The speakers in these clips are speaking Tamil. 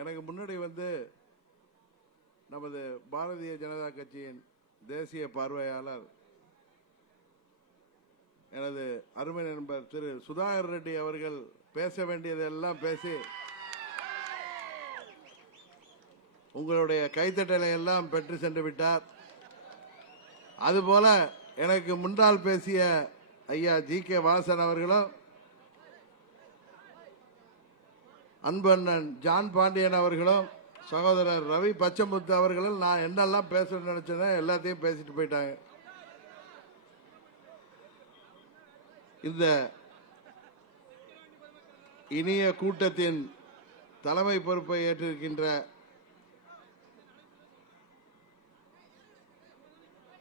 எனக்கு முன்னாடி வந்து நமது பாரதிய ஜனதா கட்சியின் தேசிய பார்வையாளர் எனது அருமை நண்பர் திரு சுதாகர் ரெட்டி அவர்கள் பேச வேண்டியதெல்லாம் பேசி உங்களுடைய கைத்தட்டலை எல்லாம் பெற்று சென்று விட்டார். அதுபோல எனக்கு முன்னால் பேசிய ஐயா ஜி கே வாசன் அவர்களும் அன்பண்ணன் ஜான் பாண்டியன் அவர்களும் சகோதரர் ரவி பச்சமுத்து அவர்களும் நான் என்னெல்லாம் பேசணும்னு நினச்சேனோ எல்லாத்தையும் பேசிட்டு போயிட்டாங்க. இந்த இனிய கூட்டத்தின் தலைமை பொறுப்பை ஏற்றிருக்கின்ற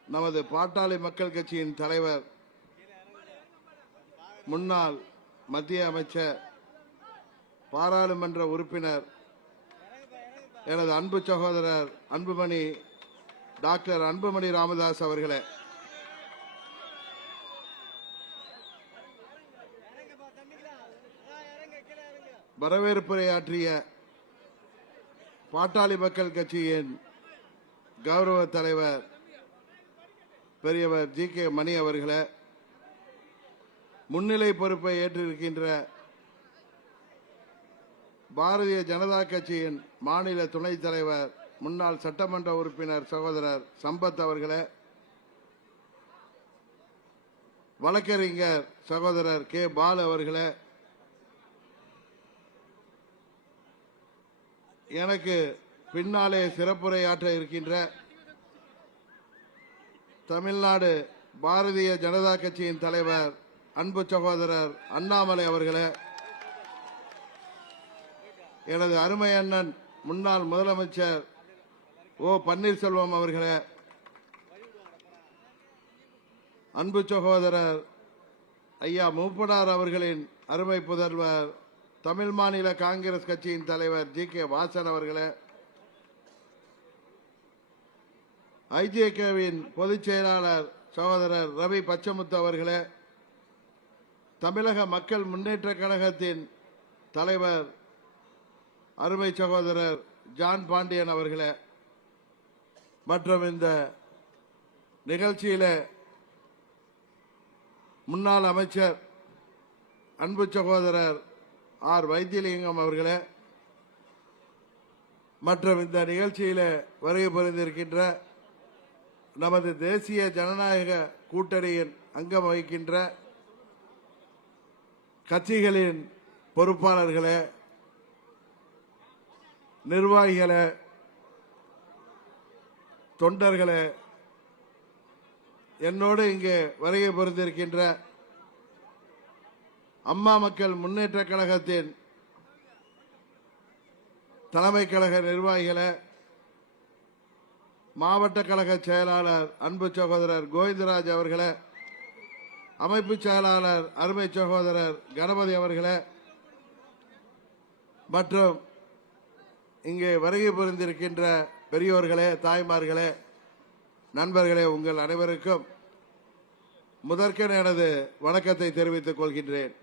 நமது பாட்டாளி மக்கள் கட்சியின் தலைவர் முன்னாள் மத்திய அமைச்சர் பாராளுமன்ற உறுப்பினர் எனது அன்பு சகோதரர் அன்புமணி டாக்டர் அன்புமணி ராமதாஸ் அவர்களே. வரவேற்புரையாற்றிய பாட்டாளி மக்கள் கட்சியின் கௌரவ தலைவர் பெரியவர் ஜி கே மணி அவர்களே முன்னிலை பொறுப்பை ஏற்றிருக்கின்ற பாரதிய ஜனதா கட்சியின் மாநில துணைத் தலைவர் முன்னாள் சட்டமன்ற உறுப்பினர் சகோதரர் சம்பத் அவர்களே வழக்கறிஞர் சகோதரர் கே. பால் அவர்களே எனக்கு பின்னாலே சிறப்புரையாற்ற இருக்கின்ற தமிழ்நாடு பாரதிய ஜனதா கட்சியின் தலைவர் அன்பு சகோதரர் அண்ணாமலை அவர்களே எனது அருமை அண்ணன் முன்னாள் முதலமைச்சர் ஓ பன்னீர்செல்வம் அவர்களே அன்பு சகோதரர் ஐயா மூப்பனார் அவர்களின் அருமை புதல்வர் தமிழ் மாநில காங்கிரஸ் கட்சியின் தலைவர் ஜி கே வாசன் அவர்களே ஐஜேகேவின் பொதுச் செயலாளர் சகோதரர் ரவி பச்சமுத்து அவர்களே தமிழக மக்கள் முன்னேற்ற கழகத்தின் தலைவர் அருமை சகோதரர் ஜான் பாண்டியன் அவர்களே மற்றும் இந்த நிகழ்ச்சியில முன்னாள் அமைச்சர் அன்பு சகோதரர் ஆர் வைத்தியலிங்கம் அவர்களே மற்றும் இந்த நிகழ்ச்சியில வருகை புரிந்திருக்கின்ற நமது தேசிய ஜனநாயக கூட்டணியின் அங்கம் வகிக்கின்ற கட்சிகளின் பொறுப்பாளர்களே நிர்வாகிகளை தொண்டர்களை என்னோடு இங்கே வருகை பொறுத்திருக்கின்ற அம்மா மக்கள் முன்னேற்ற கழகத்தின் தலைமை கழக நிர்வாகிகளை மாவட்ட கழக செயலாளர் அன்பு சகோதரர் கோவிந்தராஜ் அவர்களை அமைப்பு செயலாளர் அருமை சகோதரர் கணபதி அவர்களை மற்றும் இங்கே வருகை புரிந்திருக்கின்ற பெரியோர்களே தாய்மார்களே நண்பர்களே உங்கள் அனைவருக்கும் முதற்கன் எனது வணக்கத்தை தெரிவித்துக் கொள்கின்றேன்.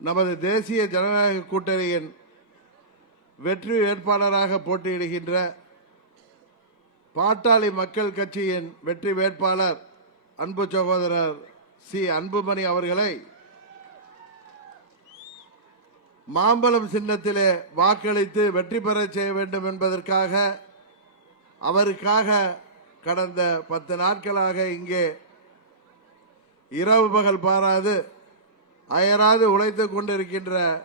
நமது தேசிய ஜனநாயக கூட்டணியின் வெற்றி வேட்பாளராக போட்டியிடுகின்ற பாட்டாளி மக்கள் கட்சியின் வெற்றி வேட்பாளர் அன்பு சகோதரர் சி. அன்புமணி அவர்களை மாம்பழம் சின்னத்திலே வாக்களித்து வெற்றி பெற செய்ய வேண்டும் என்பதற்காக அவருக்காக கடந்த பத்து நாட்களாக இங்கே இரவு பகல் பாராது அயராது உழைத்துக் கொண்டிருக்கின்ற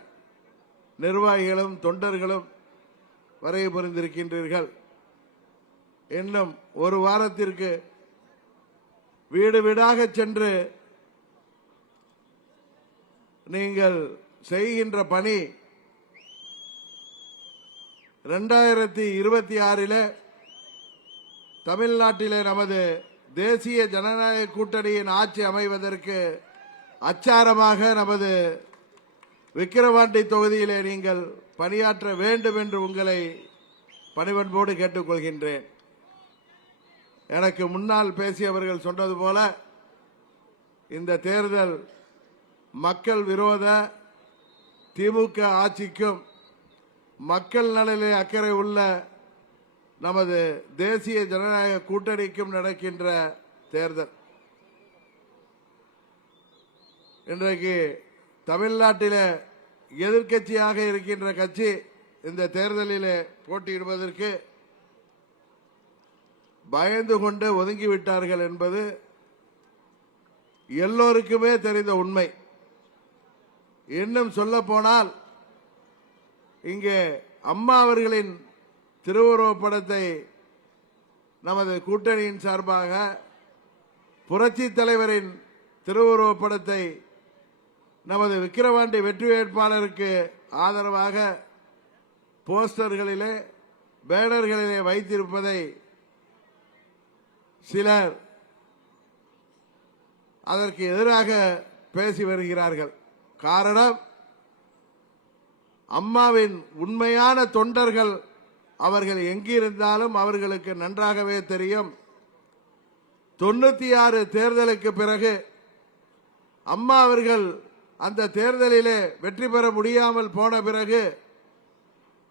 நிர்வாகிகளும் தொண்டர்களும் வரைய புரிந்திருக்கின்றீர்கள். இன்னும் ஒரு வாரத்திற்கு வீடு வீடாக சென்று நீங்கள் செய்கின்ற பணி ரெண்டாயிரத்தி இருபத்தி ஆறில் தமிழ்நாட்டிலே நமது தேசிய ஜனநாயக கூட்டணியின் ஆட்சி அமைவதற்கு அச்சாரமாக நமது விக்கிரவாண்டி தொகுதியிலே நீங்கள் பணியாற்ற வேண்டும் என்று உங்களை பணிவன்போடு கேட்டுக்கொள்கின்றேன். எனக்கு முன்னால் பேசியவர்கள் சொன்னது போல இந்த தேர்தல் மக்கள் விரோத திமுக ஆட்சிக்கும் மக்கள் நலனிலே அக்கறை உள்ள நமது தேசிய ஜனநாயக கூட்டணிக்கும் நடக்கின்ற தேர்தல். இன்றைக்கு தமிழ்நாட்டில் எதிர்க்கட்சியாக இருக்கின்ற கட்சி இந்த தேர்தலில் போட்டியிடுவதற்கு பயந்து கொண்டு ஒதுங்கிவிட்டார்கள் என்பது எல்லோருக்குமே தெரிந்த உண்மை. இன்னும் சொல்ல போனால் இங்கே அம்மா அவர்களின் திருவுருவப் படத்தை நமது கூட்டணியின் சார்பாக புரட்சி தலைவரின் திருவுருவப் படத்தை நமது விக்கிரவாண்டி வெற்றி வேட்பாளருக்கு ஆதரவாக போஸ்டர்களிலே பேனர்களிலே வைத்திருப்பதை சிலர் அதற்கு எதிராக பேசி வருகிறார்கள். காரணம் அம்மாவின் உண்மையான தொண்டர்கள் அவர்கள் எங்கிருந்தாலும் அவர்களுக்கு நன்றாகவே தெரியும். தொண்ணூத்தி ஆறு தேர்தலுக்கு பிறகு அம்மா அவர்கள் அந்த தேர்தலிலே வெற்றி பெற முடியாமல் போன பிறகு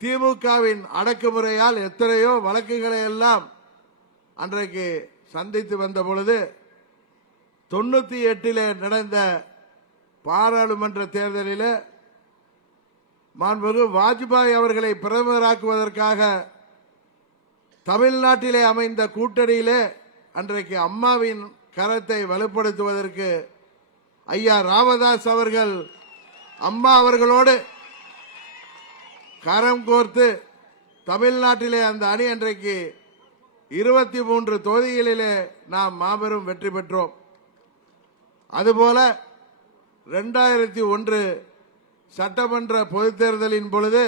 திமுகவின் அடக்குமுறையால் எத்தனையோ வழக்குகளை எல்லாம் அன்றைக்கு சந்தித்து வந்த பொழுது தொண்ணூத்தி எட்டிலே நடந்த பாராளுமன்ற தேர்தலில் மாண்புமிகு வாஜ்பாய் அவர்களை பிரதமராக்குவதற்காக தமிழ்நாட்டிலே அமைந்த கூட்டணியிலே அன்றைக்கு அம்மாவின் கரத்தை வலுப்படுத்துவதற்கு ஐயா ராமதாஸ் அவர்கள் அம்மா அவர்களோடு கரம் கோர்த்து தமிழ்நாட்டிலே அந்த அணி அன்றைக்கு இருபத்தி மூன்று தொகுதிகளிலே நாம் மாபெரும் வெற்றி பெற்றோம். அதுபோல ரெண்டாயிரத்தி ஒன்று சட்டமன்ற பொதுத் தேர்தலின் பொழுது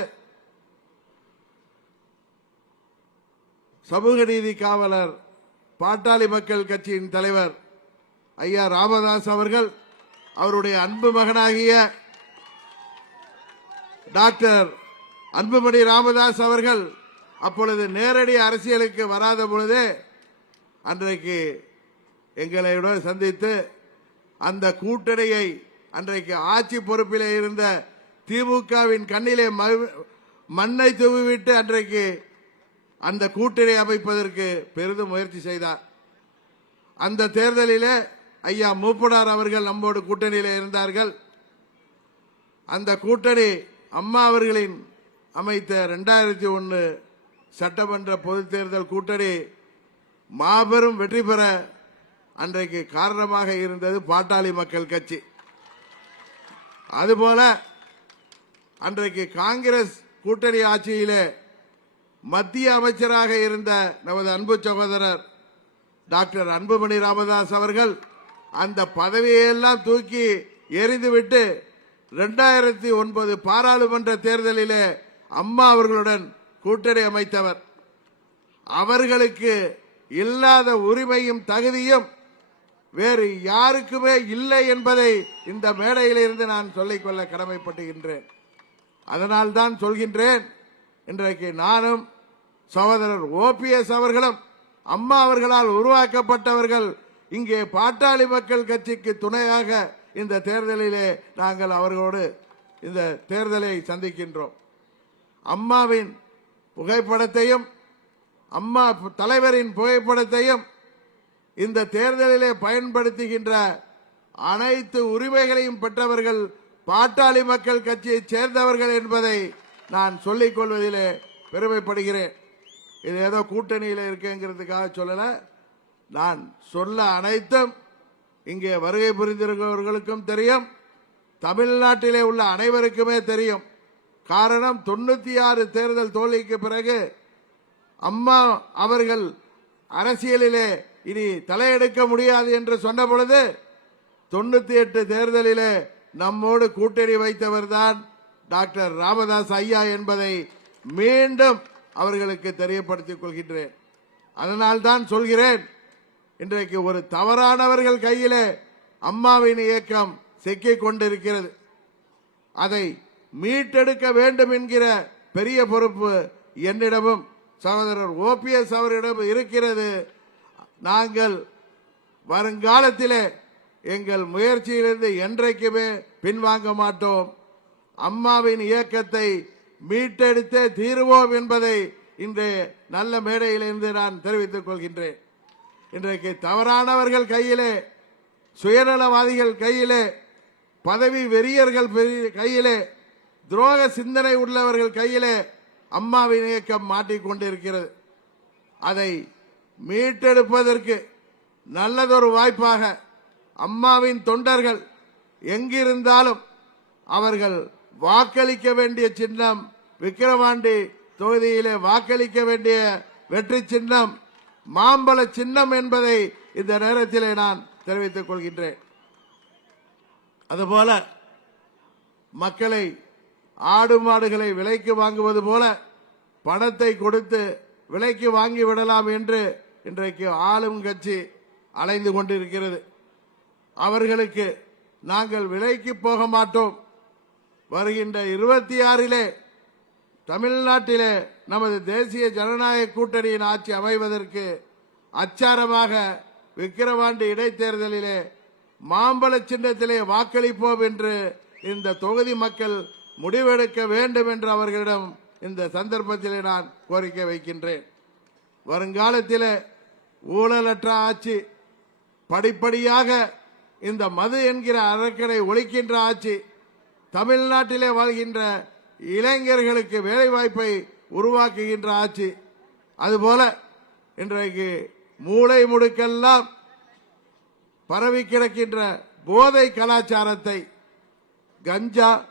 சமூக நீதி காவலர் பாட்டாளி மக்கள் கட்சியின் தலைவர் ஐயா ராமதாஸ் அவர்கள் அவருடைய அன்பு மகனாகிய டாக்டர் அன்புமணி ராமதாஸ் அவர்கள் அப்பொழுது நேரடி அரசியலுக்கு வராத பொழுதே அன்றைக்கு எங்களையுடன் சந்தித்து அந்த கூட்டணியை அன்றைக்கு ஆட்சி பொறுப்பிலே இருந்த திமுகவின் கண்ணிலே மண்ணை தூவிவிட்டு அன்றைக்கு அந்த கூட்டணி அமைப்பதற்கு பெரிதும் முயற்சி செய்தார். அந்த தேர்தலிலே ஐயா மூப்பனார் அவர்கள் நம்மோடு கூட்டணியில் இருந்தார்கள். அந்த கூட்டணி அம்மா அவர்களின் அமைத்த ரெண்டாயிரத்தி ஒன்று சட்டமன்ற பொதுத் தேர்தல் கூட்டணி மாபெரும் வெற்றி பெற அன்றைக்கு காரணமாக இருந்தது பாட்டாளி மக்கள் கட்சி. அதுபோல அன்றைக்கு காங்கிரஸ் கூட்டணி ஆட்சியிலே மத்திய அமைச்சராக இருந்த நமது அன்பு சகோதரர் டாக்டர் அன்புமணி ராமதாஸ் அவர்கள் அந்த பதவியெல்லாம் தூக்கி எறிந்துவிட்டு ரெண்டாயிரத்தி ஒன்பது பாராளுமன்ற தேர்தலிலே அம்மா அவர்களுடன் கூட்டணி அமைத்தவர். அவர்களுக்கு இல்லாத உரிமையும் தகுதியும் வேறு யாருக்குமே இல்லை என்பதை இந்த மேடையிலிருந்து நான் சொல்லிக்கொள்ள கடமைப்பட்டுகின்றேன். அதனால் தான் சொல்கின்றேன் இன்றைக்கு நானும் சகோதரர் ஓபிஎஸ் அவர்களும் அம்மா அவர்களால் உருவாக்கப்பட்டவர்கள் இங்கே பாட்டாளி மக்கள் கட்சிக்கு துணையாக இந்த தேர்தலிலே நாங்கள் அவர்களோடு இந்த தேர்தலை சந்திக்கின்றோம். அம்மாவின் புகைப்படத்தையும் அம்மா தலைவரின் புகைப்படத்தையும் இந்த தேர்தலிலே பயன்படுத்துகின்ற அனைத்து உரிமைகளையும் பெற்றவர்கள் பாட்டாளி மக்கள் கட்சியைச் சேர்ந்தவர்கள் என்பதை நான் சொல்லிக் கொள்வதிலே பெருமைப்படுகிறேன். இது ஏதோ கூட்டணியில் இருக்குங்கிறதுக்காக சொல்லல. நான் சொல்ல அனைத்தும் இங்கே வருகை புரிந்திருக்கிறவர்களுக்கும் தெரியும். தமிழ்நாட்டிலே உள்ள அனைவருக்குமே தெரியும். காரணம் தொண்ணூத்தி ஆறு தேர்தல் தோல்விக்கு பிறகு அம்மா அவர்கள் அரசியலிலே இனி தலையெடுக்க முடியாது என்று சொன்ன பொழுது தொண்ணூத்தி எட்டு தேர்தலிலே நம்மோடு கூட்டணி வைத்தவர் தான் டாக்டர் ராமதாஸ் ஐயா என்பதை மீண்டும் அவர்களுக்கு தெரியப்படுத்திக் கொள்கின்றேன். அதனால் தான் சொல்கிறேன் இன்றைக்கு ஒரு தவறானவர்கள் கையிலே அம்மாவின் இயக்கம் சிக்கிக் கொண்டிருக்கிறது. அதை மீட்டெடுக்க வேண்டும் என்கிற பெரிய பொறுப்பு என்னிடமும் சகோதரர் ஓபிஎஸ் அவரிடம் இருக்கிறது நாங்கள் வருங்காலத்திலே எங்கள் முயற்சியிலிருந்து என்றைக்குமே பின்வாங்க மாட்டோம். அம்மாவின் இயக்கத்தை மீட்டெடுத்தே தீருவோம் என்பதை இன்று நல்ல மேடையிலிருந்து நான் தெரிவித்துக் கொள்கின்றேன். இன்றைக்கு தவறானவர்கள் கையிலே சுயநலவாதிகள் கையிலே பதவி வெறியர்கள் கையிலே துரோக சிந்தனை உள்ளவர்கள் கையிலே அம்மாவின் இயக்கம் மாட்டிக்கொண்டிருக்கிறது. அதை மீட்டெடுப்பதற்கு நல்லதொரு வாய்ப்பாக அம்மாவின் தொண்டர்கள் எங்கிருந்தாலும் அவர்கள் வாக்களிக்க வேண்டிய சின்னம் விக்கிரவாண்டி தொகுதியிலே வாக்களிக்க வேண்டிய வெற்றி சின்னம் மாம்பழ சின்னம் என்பதை இந்த நேரத்திலே நான் தெரிவித்துக் கொள்கின்றேன். அதுபோல மக்களை ஆடு மாடுகளை விலைக்கு வாங்குவது போல பணத்தை கொடுத்து விலைக்கு வாங்கி விடலாம் என்று இன்றைக்கு ஆளும் கட்சி அலைந்து கொண்டிருக்கிறது. அவர்களுக்கு நாங்கள் விலைக்கு போக மாட்டோம். வருகின்ற இருபத்தி ஆறிலே தமிழ்நாட்டிலே நமது தேசிய ஜனநாயக கூட்டணியின் ஆட்சி அமைவதற்கு அச்சாரமாக விக்கிரவாண்டி இடைத்தேர்தலிலே மாம்பழ சின்னத்திலே வாக்களிப்போம் என்று இந்த தொகுதி மக்கள் முடிவெடுக்க வேண்டும் என்று அவர்களிடம் இந்த சந்தர்ப்பத்திலே நான் கோரிக்கை வைக்கின்றேன். வருங்காலத்திலே ஊழலற்ற ஆட்சி. படிப்படியாக இந்த மது என்கிற அறக்கடை ஒழிக்கின்ற ஆட்சி. தமிழ்நாட்டிலே வாழ்கின்ற இளைஞர்களுக்கு வேலைவாய்ப்பை உருவாக்குகின்ற ஆட்சி. அதுபோல இன்றைக்கு மூளை முடுக்கெல்லாம் பரவி கிடக்கின்ற போதை கலாச்சாரத்தை கஞ்சா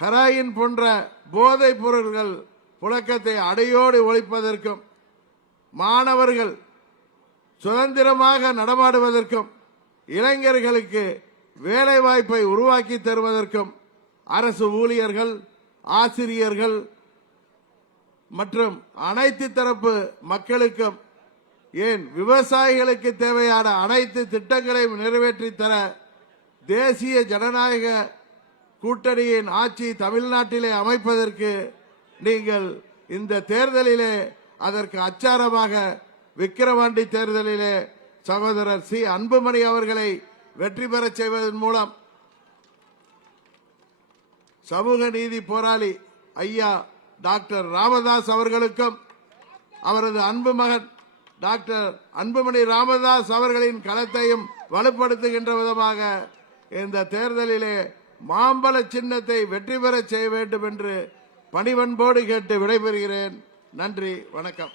ஹெராயின் போன்ற போதைப் பொருள்கள் புழக்கத்தை அடையோடு ஒழிப்பதற்கும் மாணவர்கள் சுதந்திரமாக நடமாடுவதற்கும் இளைஞர்களுக்கு வேலை வாய்ப்பை உருவாக்கி தருவதற்கும் அரசு ஊழியர்கள் ஆசிரியர்கள் மற்றும் அனைத்து தரப்பு மக்களுக்கும் ஏன் விவசாயிகளுக்கு தேவையான அனைத்து திட்டங்களையும் நிறைவேற்றி தர தேசிய ஜனநாயக கூட்டணியின் ஆட்சி தமிழ்நாட்டிலே அமைப்பதற்கு நீங்கள் இந்த தேர்தலிலே அதற்கு அச்சாரமாக விக்கிரவாண்டி தேர்தலிலே சகோதரர் சி. அன்புமணி அவர்களை வெற்றி பெறச் செய்வதன் மூலம் சமூக நீதி போராளி ஐயா டாக்டர் ராமதாஸ் அவர்களுக்கும் அவரது அன்பு மகன் டாக்டர் அன்புமணி ராமதாஸ் அவர்களின் களத்தையும் வலுப்படுத்துகின்ற விதமாக இந்த தேர்தலிலே மாம்பழ சின்னத்தை வெற்றி பெறச் செய்ய வேண்டும் என்று பணிவன்போடு கேட்டு விடைபெறுகிறேன். நன்றி வணக்கம்.